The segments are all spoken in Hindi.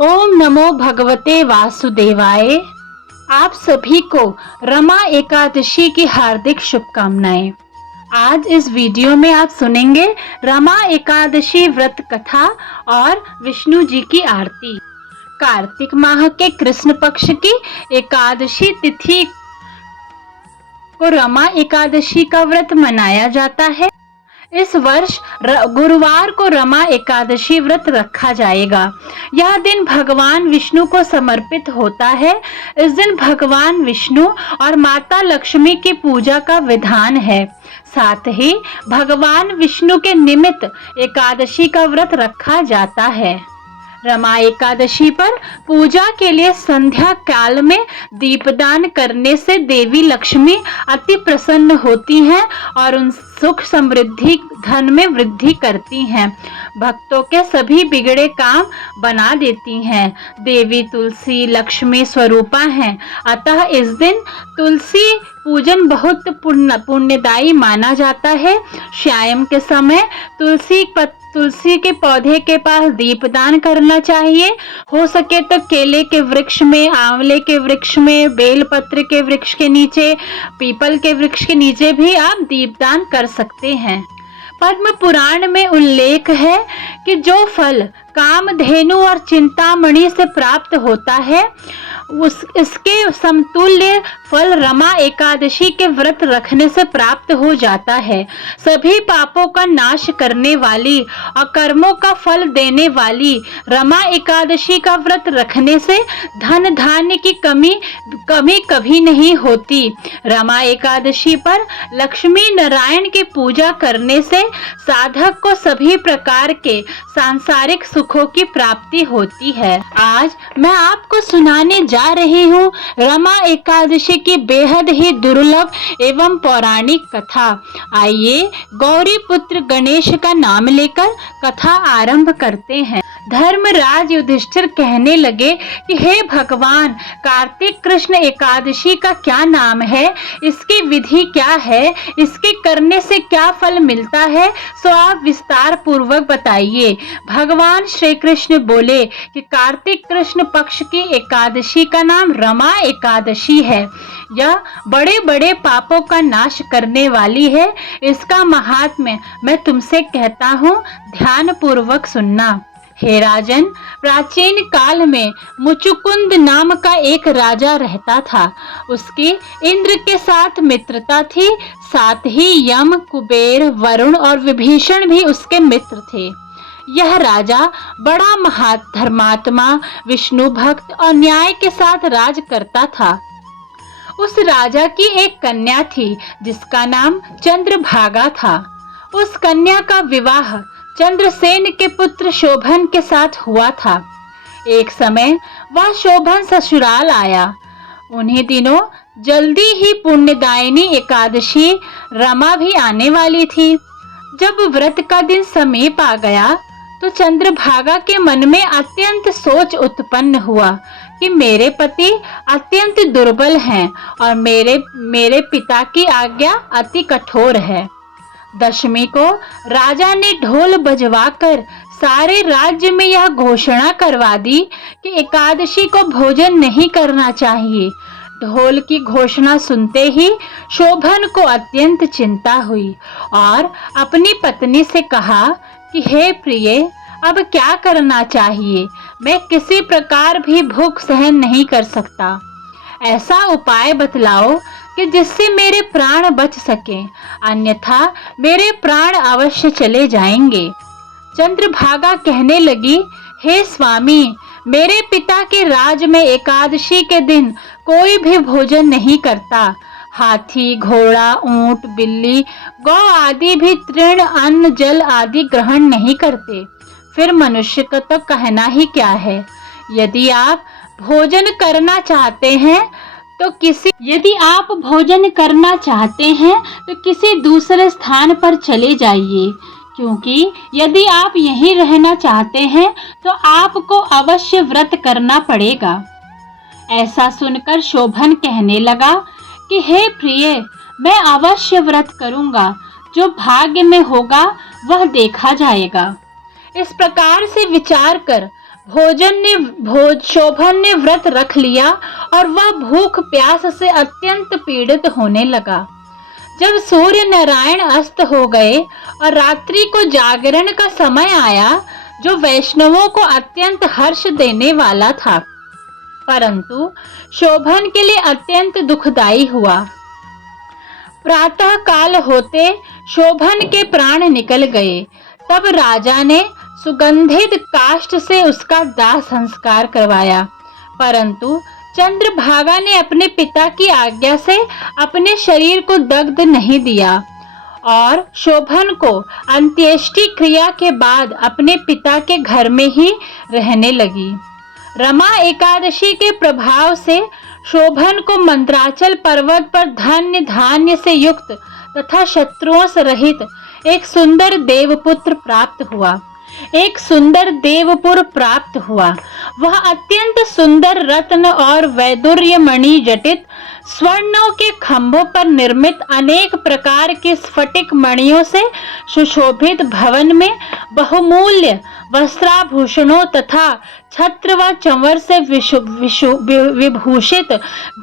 ओम नमो भगवते वासुदेवाय। आप सभी को रमा एकादशी की हार्दिक शुभकामनाएं। आज इस वीडियो में आप सुनेंगे रमा एकादशी व्रत कथा और विष्णु जी की आरती। कार्तिक माह के कृष्ण पक्ष की एकादशी तिथि को रमा एकादशी का व्रत मनाया जाता है। इस वर्ष गुरुवार को रमा एकादशी व्रत रखा जाएगा। यह दिन भगवान विष्णु को समर्पित होता है। इस दिन भगवान विष्णु और माता लक्ष्मी की पूजा का विधान है। साथ ही भगवान विष्णु के निमित्त एकादशी का व्रत रखा जाता है। रमा एकादशी पर पूजा के लिए संध्या काल में दीपदान करने से देवी लक्ष्मी अति प्रसन्न होती हैं और उन सुख समृद्धि धन में वृद्धि करती हैं। भक्तों के सभी बिगड़े काम बना देती हैं। देवी तुलसी लक्ष्मी स्वरूपा हैं, अतः इस दिन तुलसी पूजन बहुत पुण्यदायी माना जाता है। सायं के समय तुलसी के पौधे के पास दीपदान करना चाहिए। हो सके तो केले के वृक्ष में, आंवले के वृक्ष में, बेलपत्र के वृक्ष के नीचे, पीपल के वृक्ष के नीचे भी आप दीपदान कर सकते हैं। पद्म पुराण में उल्लेख है कि जो फल कामधेनु और चिंतामणि से प्राप्त होता है इसके समतुल्य फल रमा एकादशी के व्रत रखने से प्राप्त हो जाता है। सभी पापों का नाश करने वाली और कर्मों का फल देने वाली रमा एकादशी का व्रत रखने से धन धान्य की कमी कभी नहीं होती। रमा एकादशी पर लक्ष्मी नारायण की पूजा करने से साधक को सभी प्रकार के सांसारिक सुखों की प्राप्ति होती है। आज मैं आपको सुनाने जा रही हूँ रमा एकादशी की बेहद ही दुर्लभ एवं पौराणिक कथा। आइए गौरी पुत्र गणेश का नाम लेकर कथा आरंभ करते हैं। धर्मराज युधिष्ठिर कहने लगे कि हे भगवान, कार्तिक कृष्ण एकादशी का क्या नाम है, इसकी विधि क्या है, इसके करने से क्या फल मिलता है, सो आप विस्तार पूर्वक बताइए। भगवान श्री कृष्ण बोले कि कार्तिक कृष्ण पक्ष की एकादशी का नाम रमा एकादशी है। यह बड़े बड़े पापों का नाश करने वाली है। इसका महात्म्य मैं तुमसे कहता हूँ, ध्यान पूर्वक सुनना। हे राजन, प्राचीन काल में मुचुकुंद नाम का एक राजा रहता था। उसकी इंद्र के साथ मित्रता थी। साथ ही यम, कुबेर, वरुण और विभीषण भी उसके मित्र थे। यह राजा बड़ा धर्मात्मा, विष्णु भक्त और न्याय के साथ राज करता था। उस राजा की एक कन्या थी जिसका नाम चंद्रभागा था। उस कन्या का विवाह चंद्रसेन के पुत्र शोभन के साथ हुआ था। एक समय वह शोभन ससुराल आया। उन्हीं दिनों जल्दी ही पुण्यदायिनी एकादशी रमा भी आने वाली थी। जब व्रत का दिन समीप आ गया तो चंद्रभागा के मन में अत्यंत सोच उत्पन्न हुआ कि मेरे पति अत्यंत दुर्बल हैं और मेरे पिता की आज्ञा अति कठोर है। दशमी को राजा ने ढोल बजवाकर सारे राज्य में यह घोषणा करवा दी कि एकादशी को भोजन नहीं करना चाहिए। ढोल की घोषणा सुनते ही शोभन को अत्यंत चिंता हुई और अपनी पत्नी से कहा कि हे प्रिय, अब क्या करना चाहिए? मैं किसी प्रकार भी भूख सहन नहीं कर सकता। ऐसा उपाय बतलाओ कि जिससे मेरे प्राण बच सकें, अन्यथा मेरे प्राण अवश्य चले जाएंगे। चंद्रभागा कहने लगी, हे स्वामी, मेरे पिता के राज में एकादशी के दिन कोई भी भोजन नहीं करता। हाथी, घोड़ा, ऊंट, बिल्ली, गौ आदि भी तृण, अन्न, जल आदि ग्रहण नहीं करते। फिर मनुष्य का तो कहना ही क्या है। यदि आप भोजन करना चाहते हैं तो किसी दूसरे स्थान पर चले जाइए, क्योंकि यदि आप यहीं रहना चाहते हैं तो आपको अवश्य व्रत करना पड़ेगा। ऐसा सुनकर शोभन कहने लगा कि हे प्रिय, मैं अवश्य व्रत करूंगा। जो भाग्य में होगा वह देखा जाएगा। इस प्रकार से विचार कर शोभन ने व्रत रख लिया और वह भूख प्यास से अत्यंत पीड़ित होने लगा। जब सूर्य नारायण अस्त हो गए और रात्रि को जागरण का समय आया, जो वैष्णवों को अत्यंत हर्ष देने वाला था, परंतु शोभन के लिए अत्यंत दुखदाई हुआ। प्रातः काल होते शोभन के प्राण निकल गए। तब राजा ने सुगंधित काष्ठ से उसका दाह संस्कार करवाया, परंतु चंद्रभागा ने अपने पिता की आज्ञा से अपने शरीर को दग्ध नहीं दिया और शोभन को अंत्येष्टि क्रिया के बाद अपने पिता के घर में ही रहने लगी। रमा एकादशी के प्रभाव से शोभन को मंद्राचल पर्वत पर धन्य धान्य से युक्त तथा शत्रुओं से रहित एक सुंदर देवपुत्र प्राप्त हुआ। वह अत्यंत सुंदर रत्न और वैदुर्य मणि जटित स्वर्णों के खंभों पर निर्मित अनेक प्रकार के स्फटिक मणियों से सुशोभित भवन में बहुमूल्य वस्त्राभूषणों तथा छत्र व चंवर से विभूषित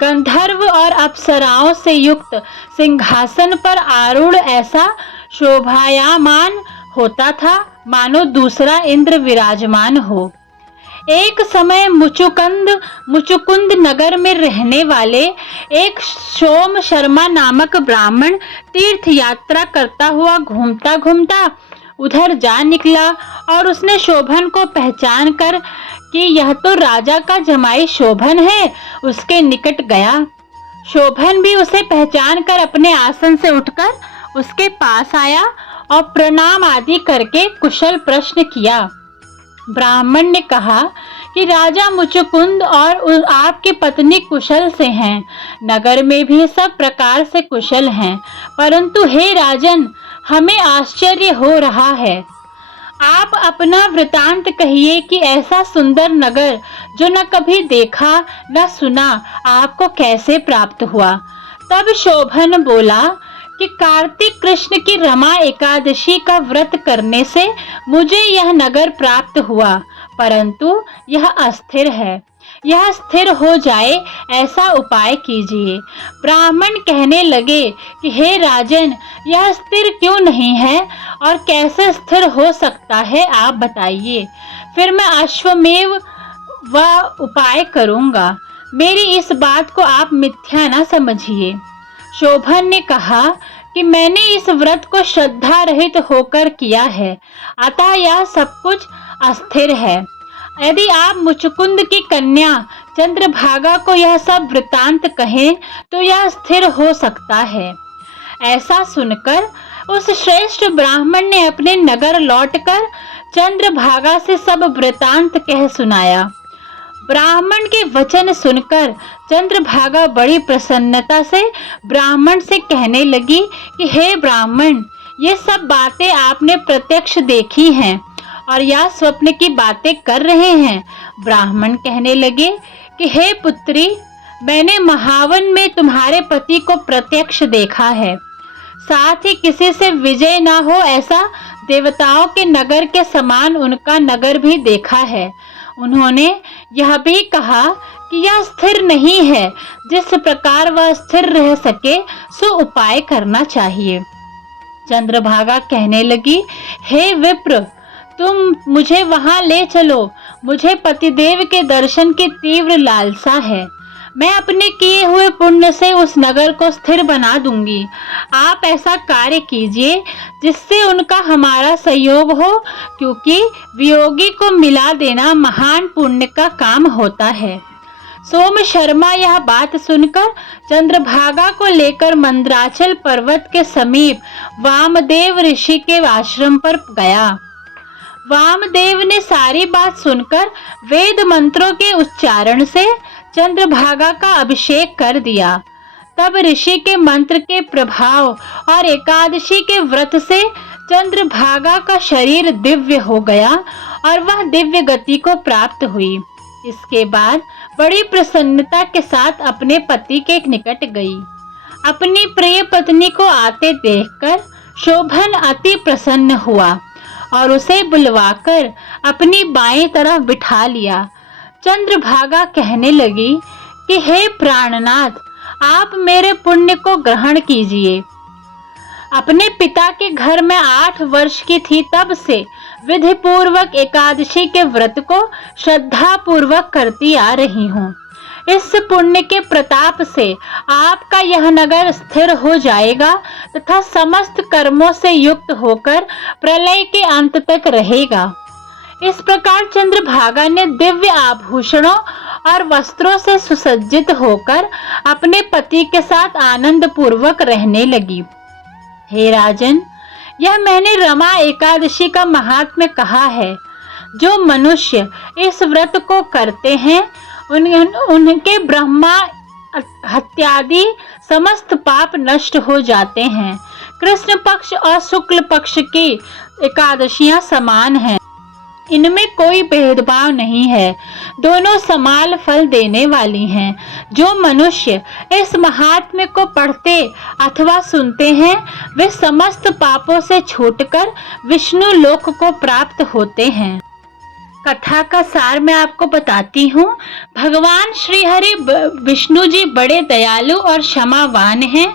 गंधर्व और अप्सराओं से युक्त सिंहासन पर आरूढ़ ऐसा शोभायमान होता था, मानो दूसरा इंद्र विराजमान हो। एक समय मुचुकुंद नगर में रहने वाले एक सोम शर्मा नामक ब्राह्मण तीर्थ यात्रा करता हुआ घूमता घूमता उधर जा निकला और उसने शोभन को पहचान कर कि यह तो राजा का जमाई शोभन है, उसके निकट गया। शोभन भी उसे पहचान कर अपने आसन से उठकर उसके पास आया और प्रणाम आदि करके कुशल प्रश्न किया। ब्राह्मण ने कहा कि राजा मुचुकुंद और आपकी पत्नी कुशल से हैं, नगर में भी सब प्रकार से कुशल हैं, परंतु हे राजन, हमें आश्चर्य हो रहा है। आप अपना वृतांत कहिए कि ऐसा सुंदर नगर जो न कभी देखा न सुना आपको कैसे प्राप्त हुआ। तब शोभन बोला कि कार्तिक कृष्ण की रमा एकादशी का व्रत करने से मुझे यह नगर प्राप्त हुआ, परंतु यह अस्थिर है। यह स्थिर हो जाए ऐसा उपाय कीजिए। ब्राह्मण कहने लगे कि हे राजन, यह स्थिर क्यों नहीं है और कैसे स्थिर हो सकता है, आप बताइए, फिर मैं अश्वमेव व उपाय करूंगा। मेरी इस बात को आप मिथ्या न समझिए। शोभन ने कहा कि मैंने इस व्रत को श्रद्धा रहित होकर किया है, अतः यह सब कुछ अस्थिर है। यदि आप मुचुकुंद की कन्या चंद्रभागा को यह सब वृतांत कहें तो यह स्थिर हो सकता है। ऐसा सुनकर उस श्रेष्ठ ब्राह्मण ने अपने नगर लौटकर चंद्रभागा से सब वृतांत कह सुनाया। ब्राह्मण के वचन सुनकर चंद्रभागा बड़ी प्रसन्नता से ब्राह्मण से कहने लगी कि हे ब्राह्मण, ये सब बातें आपने प्रत्यक्ष देखी हैं और या स्वप्न की बातें कर रहे हैं। ब्राह्मण कहने लगे कि हे पुत्री, मैंने महावन में तुम्हारे पति को प्रत्यक्ष देखा है, साथ ही किसी से विजय ना हो ऐसा देवताओं के नगर के समान उनका नगर भी देखा है। उन्होंने यह भी कहा कि यह स्थिर नहीं है, जिस प्रकार वह स्थिर रह सके सो उपाय करना चाहिए। चंद्रभागा कहने लगी, हे विप्र, तुम मुझे वहां ले चलो, मुझे पतिदेव के दर्शन की तीव्र लालसा है। मैं अपने किए हुए पुण्य से उस नगर को स्थिर बना दूंगी। आप ऐसा कार्य कीजिए जिससे उनका हमारा सहयोग हो, क्योंकि वियोगी को मिला देना महान पुण्य का काम होता है। सोम शर्मा यह बात सुनकर चंद्रभागा को लेकर मंद्राचल पर्वत के समीप वामदेव ऋषि के आश्रम पर गया। वामदेव ने सारी बात सुनकर वेद मंत्रों के उच्चारण से चंद्रभागा का अभिषेक कर दिया। तब ऋषि के मंत्र के प्रभाव और एकादशी के व्रत से चंद्रभागा का शरीर दिव्य हो गया और वह दिव्य गति को प्राप्त हुई। इसके बाद बड़ी प्रसन्नता के साथ अपने पति के निकट गई। अपनी प्रिय पत्नी को आते देखकर शोभन अति प्रसन्न हुआ और उसे बुलवाकर अपनी बाएं तरफ बिठा लिया। चंद्रभागा कहने लगी कि हे प्राणनाथ, आप मेरे पुण्य को ग्रहण कीजिए। अपने पिता के घर में 8 वर्ष की थी तब से विधि पूर्वक एकादशी के व्रत को श्रद्धा पूर्वक करती आ रही हूँ। इस पुण्य के प्रताप से आपका यह नगर स्थिर हो जाएगा तथा समस्त कर्मों से युक्त होकर प्रलय के अंत तक रहेगा। इस प्रकार चंद्रभागा ने दिव्य आभूषणों और वस्त्रों से सुसज्जित होकर अपने पति के साथ आनंद पूर्वक रहने लगी। हे राजन, यह मैंने रमा एकादशी का महात्म्य कहा है। जो मनुष्य इस व्रत को करते हैं उनके ब्रह्मा हत्यादि समस्त पाप नष्ट हो जाते हैं। कृष्ण पक्ष और शुक्ल पक्ष की एकादशियां समान हैं, इनमें कोई भेदभाव नहीं है, दोनों समान फल देने वाली हैं। जो मनुष्य इस महात्म्य को पढ़ते अथवा सुनते हैं वे समस्त पापों से छूटकर विष्णु लोक को प्राप्त होते हैं। कथा का सार मैं आपको बताती हूँ। भगवान श्री हरि विष्णु जी बड़े दयालु और क्षमावान हैं।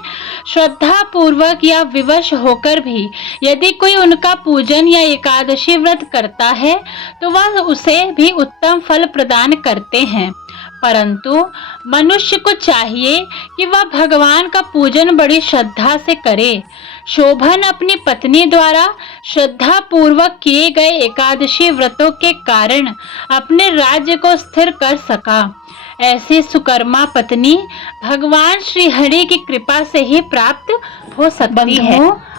श्रद्धा पूर्वक या विवश होकर भी यदि कोई उनका पूजन या एकादशी व्रत करता है तो वह उसे भी उत्तम फल प्रदान करते हैं। परंतु मनुष्य को चाहिए कि वह भगवान का पूजन बड़ी श्रद्धा से करे। शोभन अपनी पत्नी द्वारा श्रद्धा पूर्वक किए गए एकादशी व्रतों के कारण अपने राज्य को स्थिर कर सका। ऐसी सुकर्मा पत्नी भगवान श्री हरि की कृपा से ही प्राप्त हो सकती है।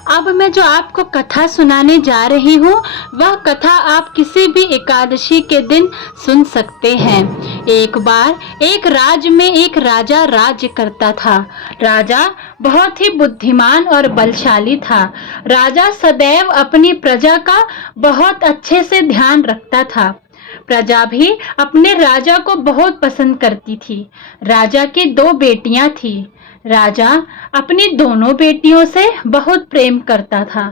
अब मैं जो आपको कथा सुनाने जा रही हूँ वह कथा आप किसी भी एकादशी के दिन सुन सकते हैं। एक बार एक राज्य में एक राजा राज्य करता था। राजा बहुत ही बुद्धिमान और बलशाली था। राजा सदैव अपनी प्रजा का बहुत अच्छे से ध्यान रखता था। प्रजा भी अपने राजा को बहुत पसंद करती थी। राजा की 2 बेटियां थी। राजा अपनी दोनों बेटियों से बहुत प्रेम करता था।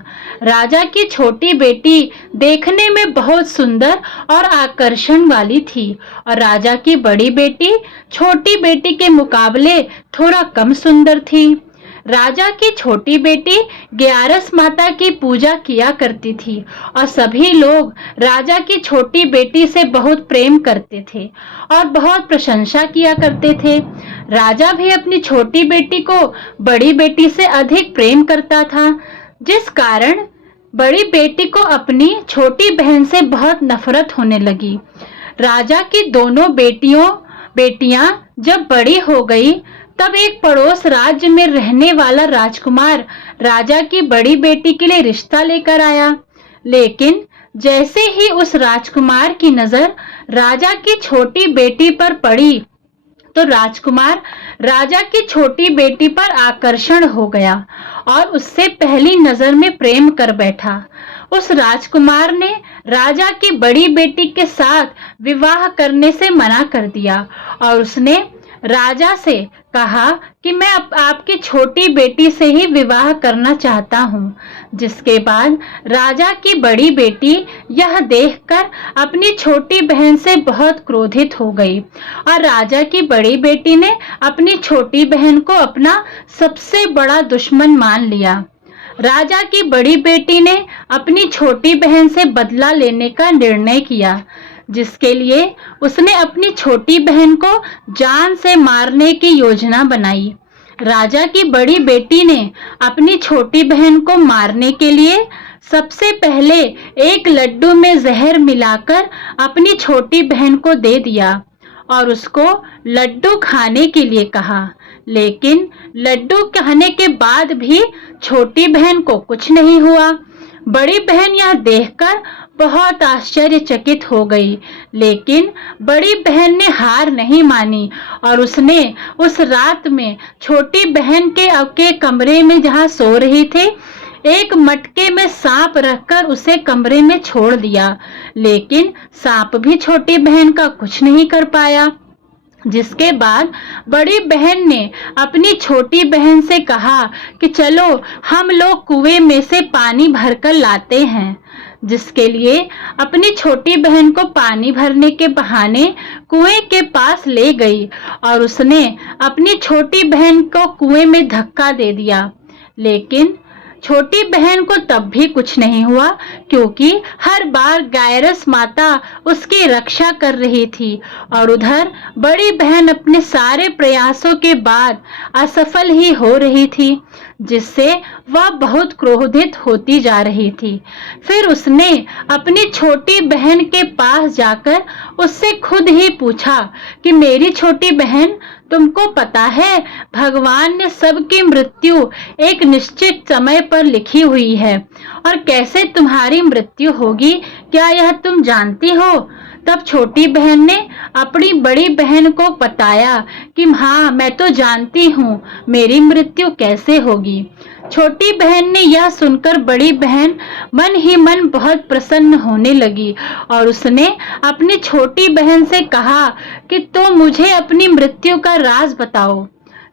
राजा की छोटी बेटी देखने में बहुत सुंदर और आकर्षण वाली थी और राजा की बड़ी बेटी छोटी बेटी के मुकाबले थोड़ा कम सुंदर थी। राजा की छोटी बेटी ग्यारस माता की पूजा किया करती थी और सभी लोग राजा की छोटी बेटी से बहुत प्रेम करते थे और बहुत प्रशंसा किया करते थे। राजा भी अपनी छोटी बेटी को बड़ी बेटी से अधिक प्रेम करता था, जिस कारण बड़ी बेटी को अपनी छोटी बहन से बहुत नफरत होने लगी। राजा की दोनों बेटियां जब बड़ी हो गई तब एक पड़ोस राज्य में रहने वाला राजकुमार राजा की बड़ी बेटी के लिए रिश्ता लेकर आया। लेकिन जैसे ही उस राजकुमार की नजर राजा की छोटी बेटी पर पड़ी तो राजकुमार राजा की छोटी बेटी पर आकर्षण हो गया और उससे पहली नजर में प्रेम कर बैठा। उस राजकुमार ने राजा की बड़ी बेटी के साथ विवाह करने से मना कर दिया और उसने राजा से कहा कि मैं आपकी छोटी बेटी से ही विवाह करना चाहता हूँ। जिसके बाद राजा की बड़ी बेटी यह देखकर अपनी छोटी बहन से बहुत क्रोधित हो गई और राजा की बड़ी बेटी ने अपनी छोटी बहन को अपना सबसे बड़ा दुश्मन मान लिया। राजा की बड़ी बेटी ने अपनी छोटी बहन से बदला लेने का निर्णय किया, जिसके लिए उसने अपनी छोटी बहन को जान से मारने की योजना बनाई। राजा की बड़ी बेटी ने अपनी छोटी बहन को मारने के लिए सबसे पहले एक लड्डू में जहर मिलाकर अपनी छोटी बहन को दे दिया और उसको लड्डू खाने के लिए कहा। लेकिन लड्डू खाने के बाद भी छोटी बहन को कुछ नहीं हुआ। बड़ी बहन यह देखकर बहुत आश्चर्यचकित हो गई, लेकिन बड़ी बहन ने हार नहीं मानी और उसने उस रात में छोटी बहन के कमरे में जहां सो रही थी एक मटके में सांप रखकर उसे कमरे में छोड़ दिया। लेकिन सांप भी छोटी बहन का कुछ नहीं कर पाया। जिसके बाद बड़ी बहन ने अपनी छोटी बहन से कहा कि चलो हम लोग कुएं में से पानी भरकर लाते हैं। जिसके लिए अपनी छोटी बहन को पानी भरने के बहाने कुएं के पास ले गई और उसने अपनी छोटी बहन को कुएं में धक्का दे दिया। लेकिन छोटी बहन को तब भी कुछ नहीं हुआ, क्योंकि हर बार गायरस माता उसकी रक्षा कर रही थी और उधर बड़ी बहन अपने सारे प्रयासों के बाद असफल ही हो रही थी, जिससे वह बहुत क्रोधित होती जा रही थी। फिर उसने अपनी छोटी बहन के पास जाकर उससे खुद ही पूछा कि मेरी छोटी बहन, तुमको पता है भगवान ने सबकी मृत्यु एक निश्चित समय पर लिखी हुई है और कैसे तुम्हारी मृत्यु होगी, क्या यह तुम जानती हो? तब छोटी बहन ने अपनी बड़ी बहन को बताया कि हाँ, मैं तो जानती हूँ मेरी मृत्यु कैसे होगी। छोटी बहन ने यह सुनकर बड़ी बहन मन ही मन बहुत प्रसन्न होने लगी और उसने अपनी छोटी बहन से कहा कि तो मुझे अपनी मृत्यु का राज बताओ।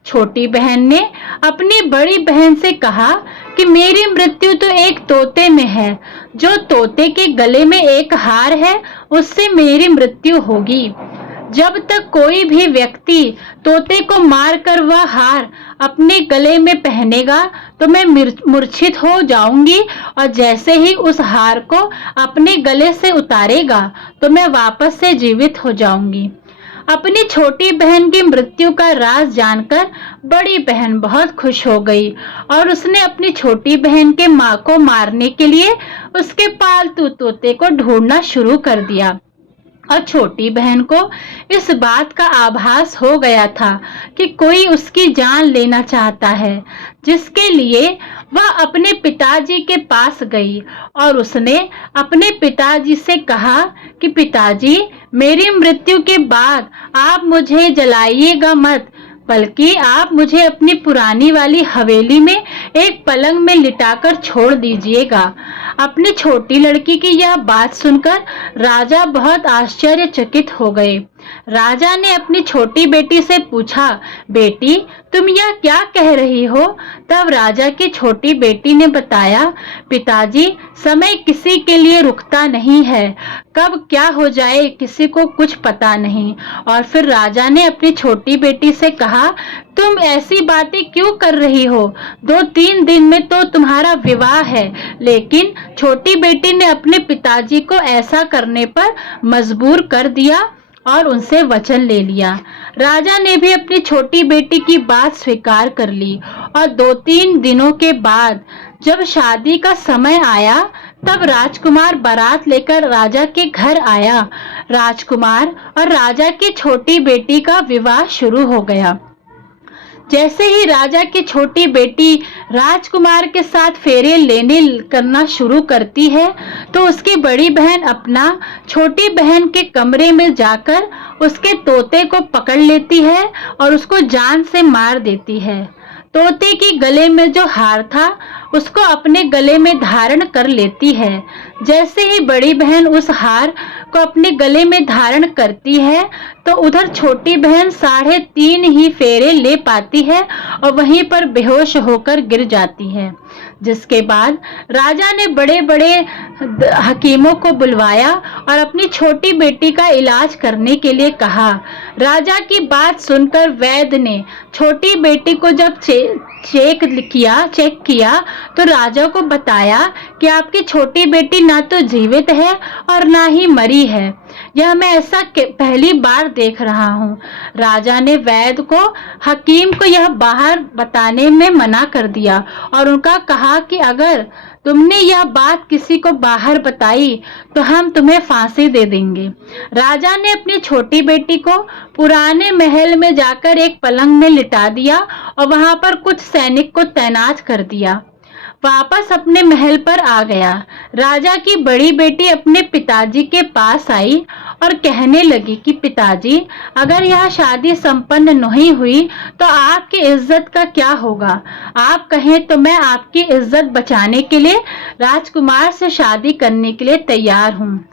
छोटी बहन ने अपनी बड़ी बहन से कहा कि मेरी मृत्यु तो एक तोते में है, जो तोते के गले में एक हार है उससे मेरी मृत्यु होगी। जब तक कोई भी व्यक्ति तोते को मारकर वह हार अपने गले में पहनेगा तो मैं मूर्छित हो जाऊंगी और जैसे ही उस हार को अपने गले से उतारेगा तो मैं वापस से जीवित हो जाऊंगी। अपनी छोटी बहन की मृत्यु का राज जानकर बड़ी बहन बहुत खुश हो गई और उसने अपनी छोटी बहन के मां को मारने के लिए उसके पालतू तोते को ढूंढना शुरू कर दिया। और छोटी बहन को इस बात का आभास हो गया था कि कोई उसकी जान लेना चाहता है, जिसके लिए वह अपने पिताजी के पास गई और उसने अपने पिताजी से कहा कि पिताजी, मेरी मृत्यु के बाद आप मुझे जलाइएगा मत, बल्कि आप मुझे अपनी पुरानी वाली हवेली में एक पलंग में लिटाकर छोड़ दीजिएगा। अपनी छोटी लड़की की यह बात सुनकर राजा बहुत आश्चर्यचकित हो गए। राजा ने अपनी छोटी बेटी से पूछा, बेटी, तुम यह क्या कह रही हो? तब राजा की छोटी बेटी ने बताया, पिताजी, समय किसी के लिए रुकता नहीं है, कब क्या हो जाए किसी को कुछ पता नहीं। और फिर राजा ने अपनी छोटी बेटी से कहा, तुम ऐसी बातें क्यों कर रही हो? 2-3 दिन में तो तुम्हारा विवाह है। लेकिन छोटी बेटी ने अपने पिताजी को ऐसा करने पर मजबूर कर दिया और उनसे वचन ले लिया। राजा ने भी अपनी छोटी बेटी की बात स्वीकार कर ली और 2-3 दिनों के बाद जब शादी का समय आया तब राजकुमार बारात लेकर राजा के घर आया। राजकुमार और राजा की छोटी बेटी का विवाह शुरू हो गया। जैसे ही राजा की छोटी बेटी राजकुमार के साथ फेरे लेने करना शुरू करती है तो उसकी बड़ी बहन अपना छोटी बहन के कमरे में जाकर उसके तोते को पकड़ लेती है और उसको जान से मार देती है। तोते की गले में जो हार था उसको अपने गले में धारण कर लेती है। जैसे ही बड़ी बहन उस हार को अपने गले में धारण करती है तो उधर छोटी बहन 3.5 ही फेरे ले पाती है और वहीं पर बेहोश होकर गिर जाती है। जिसके बाद राजा ने बड़े बड़े हकीमों को बुलवाया और अपनी छोटी बेटी का इलाज करने के लिए कहा। राजा की बात सुनकर वैद्य ने छोटी बेटी को जब चेक किया तो राजा को बताया कि आपकी छोटी बेटी ना तो जीवित है और ना ही मरी है। यह मैं ऐसा पहली बार देख रहा हूँ। राजा ने वैद्य को, हकीम को यह बाहर बताने में मना कर दिया और उनका कहा कि अगर तुमने यह बात किसी को बाहर बताई तो हम तुम्हें फांसी दे देंगे। राजा ने अपनी छोटी बेटी को पुराने महल में जाकर एक पलंग में लिटा दिया और वहां पर कुछ सैनिक को तैनात कर दिया। वापस अपने महल पर आ गया। राजा की बड़ी बेटी अपने पिताजी के पास आई और कहने लगी कि पिताजी, अगर यह शादी संपन्न नहीं हुई तो आपकी इज्जत का क्या होगा? आप कहें तो मैं आपकी इज्जत बचाने के लिए राजकुमार से शादी करने के लिए तैयार हूँ।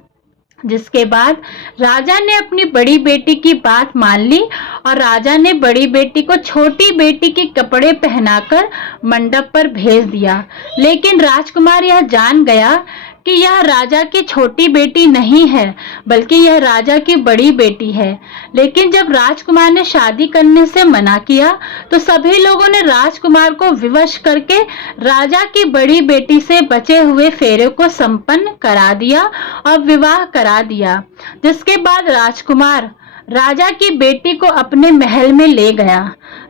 जिसके बाद राजा ने अपनी बड़ी बेटी की बात मान ली और राजा ने बड़ी बेटी को छोटी बेटी के कपड़े पहनाकर मंडप पर भेज दिया। लेकिन राजकुमार यह जान गया कि यह राजा की छोटी बेटी नहीं है, बल्कि यह राजा की बड़ी बेटी है। लेकिन जब राजकुमार ने शादी करने से मना किया तो सभी लोगों ने राजकुमार को विवश करके राजा की बड़ी बेटी से बचे हुए फेरे को संपन्न करा दिया और विवाह करा दिया। जिसके बाद राजकुमार राजा की बेटी को अपने महल में ले गया।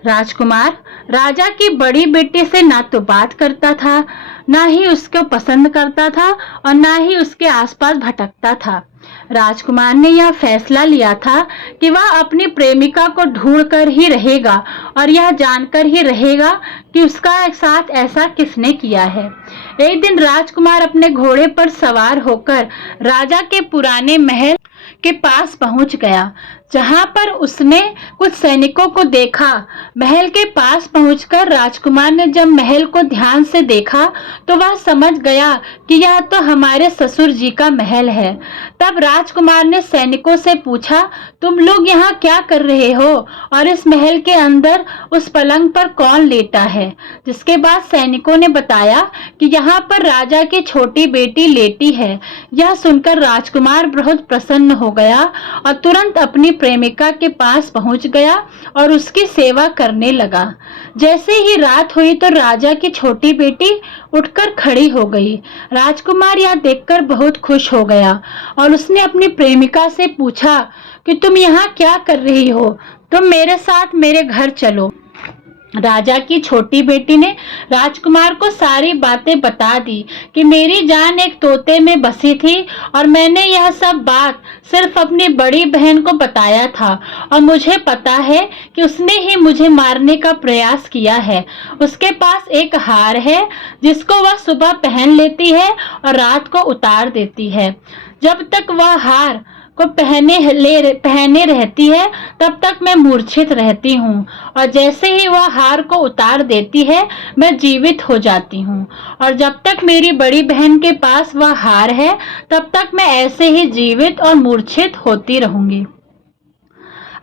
राजकुमार राजा की बड़ी बेटी से ना तो बात करता था, ना ही उसको पसंद करता था और ना ही उसके आसपास भटकता था। राजकुमार ने यह फैसला लिया था कि वह अपनी प्रेमिका को ढूंढकर ही रहेगा और यह जानकर ही रहेगा कि उसका साथ ऐसा किसने किया है। एक दिन राजकुमार अपने घोड़े पर सवार होकर राजा के पुराने महल के पास पहुंच गया, जहां पर उसने कुछ सैनिकों को देखा। महल के पास पहुंचकर राजकुमार ने जब महल को ध्यान से देखा तो वह समझ गया कि यह तो हमारे ससुर जी का महल है। तब राजकुमार ने सैनिकों से पूछा, तुम लोग यहाँ क्या कर रहे हो और इस महल के अंदर उस पलंग पर कौन लेटा है? जिसके बाद सैनिकों ने बताया कि यहाँ पर राजा की छोटी बेटी लेटी है। यह सुनकर राजकुमार बहुत प्रसन्न हो गया और तुरंत अपनी प्रेमिका के पास पहुंच गया और उसकी सेवा करने लगा। जैसे ही रात हुई तो राजा की छोटी बेटी उठकर खड़ी हो गई। राजकुमार यह देखकर बहुत खुश हो गया और उसने अपनी प्रेमिका से पूछा कि तुम यहाँ क्या कर रही हो? तुम मेरे साथ मेरे घर चलो। राजा की छोटी बेटी ने राजकुमार को सारी बातें बता दी कि मेरी जान एक तोते में बसी थी और मैंने यह सब बात सिर्फ अपनी बड़ी बहन को बताया था और मुझे पता है कि उसने ही मुझे मारने का प्रयास किया है। उसके पास एक हार है जिसको वह सुबह पहन लेती है और रात को उतार देती है। जब तक वह हार को पहने रहती है तब तक मैं मूर्छित रहती हूँ और जैसे ही वह हार को उतार देती है मैं जीवित हो जाती हूँ और जब तक मेरी बड़ी बहन के पास वह हार है तब तक मैं ऐसे ही जीवित और मूर्छित होती रहूंगी।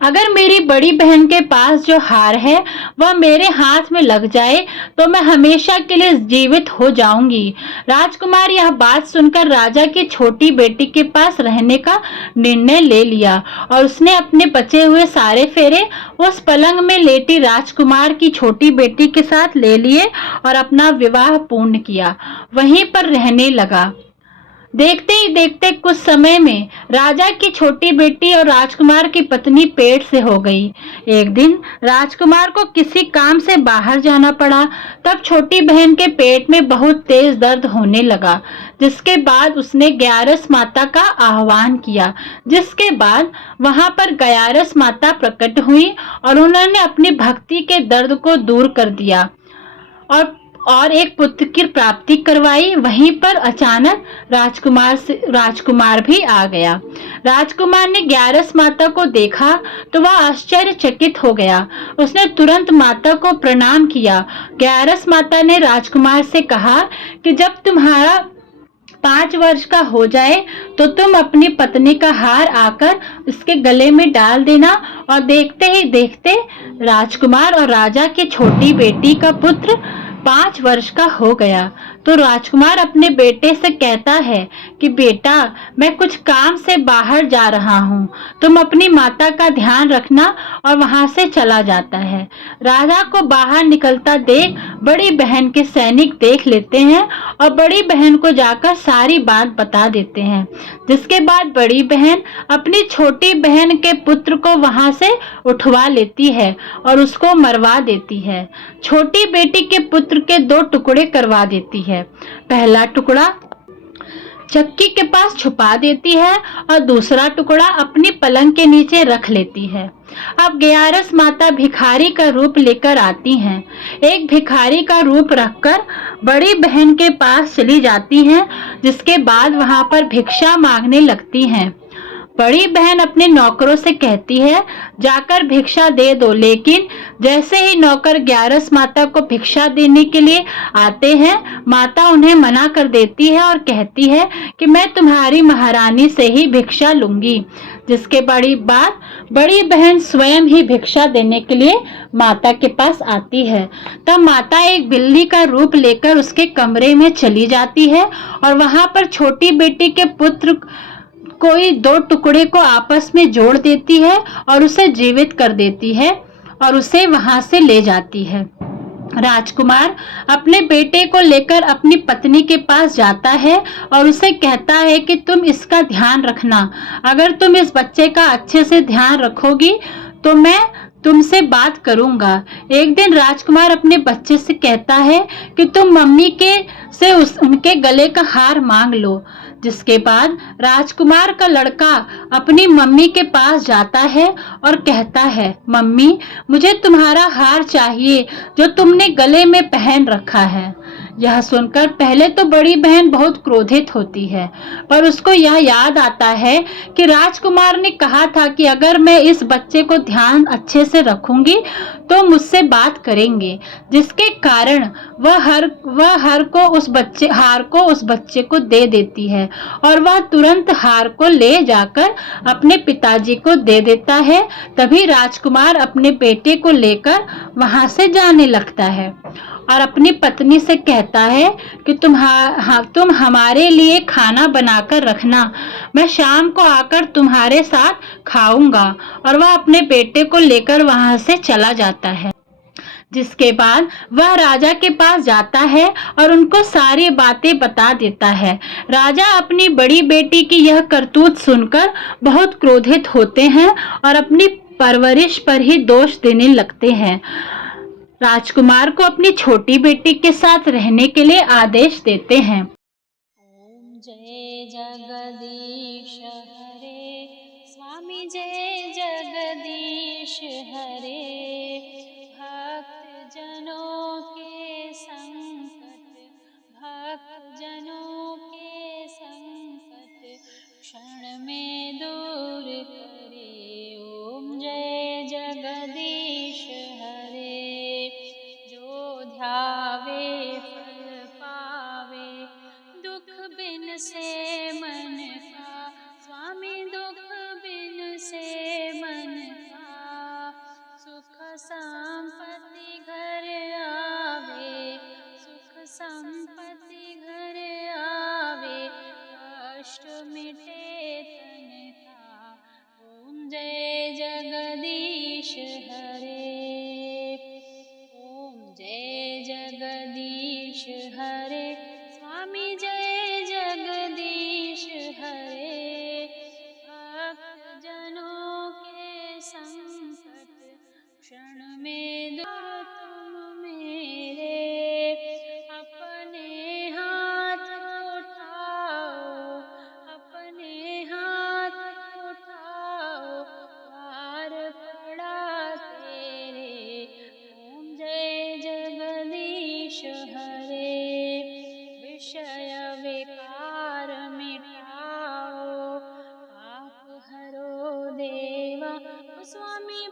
अगर मेरी बड़ी बहन के पास जो हार है वह मेरे हाथ में लग जाए तो मैं हमेशा के लिए जीवित हो जाऊंगी। राजकुमार यह बात सुनकर राजा की छोटी बेटी के पास रहने का निर्णय ले लिया और उसने अपने बचे हुए सारे फेरे उस पलंग में लेटी राजकुमार की छोटी बेटी के साथ ले लिए और अपना विवाह पूर्ण किया, वहीं पर रहने लगा। देखते ही देखते कुछ समय में राजा की छोटी बेटी और राजकुमार की पत्नी पेट से हो गई। एक दिन राजकुमार को किसी काम से बाहर जाना पड़ा। तब छोटी बहन के पेट में बहुत तेज दर्द होने लगा, जिसके बाद उसने ग्यारस माता का आह्वान किया। जिसके बाद वहां पर ग्यारस माता प्रकट हुई और उन्होंने अपनी भक्ति के दर्द को दूर कर दिया और एक पुत्र की प्राप्ति करवाई। वहीं पर अचानक राजकुमार भी आ गया। राजकुमार ने ग्यारस माता को देखा तो वह आश्चर्यचकित हो गया। उसने तुरंत माता को प्रणाम किया। ग्यारस माता ने राजकुमार से कहा कि जब तुम्हारा 5 वर्ष का हो जाए तो तुम अपनी पत्नी का हार आकर उसके गले में डाल देना। और देखते ही देखते राजकुमार और राजा की छोटी बेटी का पुत्र 5 वर्ष का हो गया। तो राजकुमार अपने बेटे से कहता है कि बेटा, मैं कुछ काम से बाहर जा रहा हूँ, तुम अपनी माता का ध्यान रखना, और वहां से चला जाता है। राजा को बाहर निकलता देख बड़ी बहन के सैनिक देख लेते हैं और बड़ी बहन को जाकर सारी बात बता देते हैं। जिसके बाद बड़ी बहन अपनी छोटी बहन के पुत्र को वहां से उठवा लेती है और उसको मरवा देती है। छोटी बेटी के पुत्र के 2 टुकड़े करवा देती है। पहला टुकड़ा चक्की के पास छुपा देती है और दूसरा टुकड़ा अपनी पलंग के नीचे रख लेती है। अब ग्यारस माता भिखारी का रूप लेकर आती हैं। एक भिखारी का रूप रखकर बड़ी बहन के पास चली जाती हैं, जिसके बाद वहां पर भिक्षा मांगने लगती हैं। बड़ी बहन अपने नौकरों से कहती है जाकर भिक्षा दे दो, लेकिन जैसे ही नौकर ग्यारस माता को भिक्षा देने के लिए आते हैं, माता उन्हें मना कर देती है और कहती है कि मैं तुम्हारी महारानी से ही भिक्षा लूंगी। जिसके बड़ी बहन स्वयं ही भिक्षा देने के लिए माता के पास आती है। तब माता एक बिल्ली का रूप लेकर उसके कमरे में चली जाती है और वहां पर छोटी बेटी के पुत्र कोई दो टुकड़े को आपस में जोड़ देती है और उसे जीवित कर देती है और उसे वहां से ले जाती है। राजकुमार अपने बेटे को लेकर अपनी पत्नी के पास जाता है और उसे कहता है कि तुम इसका ध्यान रखना। अगर तुम इस बच्चे का अच्छे से ध्यान रखोगी तो मैं तुमसे बात करूंगा। एक दिन राजकुमार अपने बच्चे से कहता है कि तुम मम्मी के से उनके गले का हार मांग लो। जिसके बाद राजकुमार का लड़का अपनी मम्मी के पास जाता है और कहता है, मम्मी मुझे तुम्हारा हार चाहिए जो तुमने गले में पहन रखा है। यह सुनकर पहले तो बड़ी बहन बहुत क्रोधित होती है, पर उसको यह याद आता है कि राजकुमार ने कहा था कि अगर मैं इस बच्चे को ध्यान अच्छे से रखूंगी तो मुझसे बात करेंगे, जिसके कारण वह हार को उस बच्चे को दे देती है और वह तुरंत हार को ले जाकर अपने पिताजी को दे देता है। तभी राजकुमार अपने बेटे को लेकर वहां से जाने लगता है और अपनी पत्नी से कहता है कि तुम हमारे लिए खाना बनाकर रखना, मैं शाम को आकर तुम्हारे साथ खाऊंगा। और वह अपने बेटे को लेकर वहां से चला जाता है। जिसके बाद वह राजा के पास जाता है और उनको सारी बातें बता देता है। राजा अपनी बड़ी बेटी की यह करतूत सुनकर बहुत क्रोधित होते हैं और अपनी परवरिश पर ही दोष देने लगते हैं। राजकुमार को अपनी छोटी बेटी के साथ रहने के लिए आदेश देते हैं। ओम जय जगदीश हरे, स्वामी जय जगदीश हरे। भक्त जनों के संकट क्षण में दूर करे। ओम जय जगदीश हरे। जो ध्यावे फल पावे, दुख बिन से मन का। स्वामी दुख बिन से मन का। सुख संपत्ति घर आवे, सुख संपत्ति घर आवे। कष्ट मिटे तन का। ओम जय जगदीश हरे। ओम जय जगदीश हरे, स्वामी जय जगदीश हरे। भक्त जनों के संकट क्षण में दूर तुम मेरे। अपने हाथ उठाओ, अपने हाथ उठाओ, पार पड़ा तेरे। ओम जय जगदीश हरे। विषय विकार मिटाओ, पाप हरो देवा। स्वामी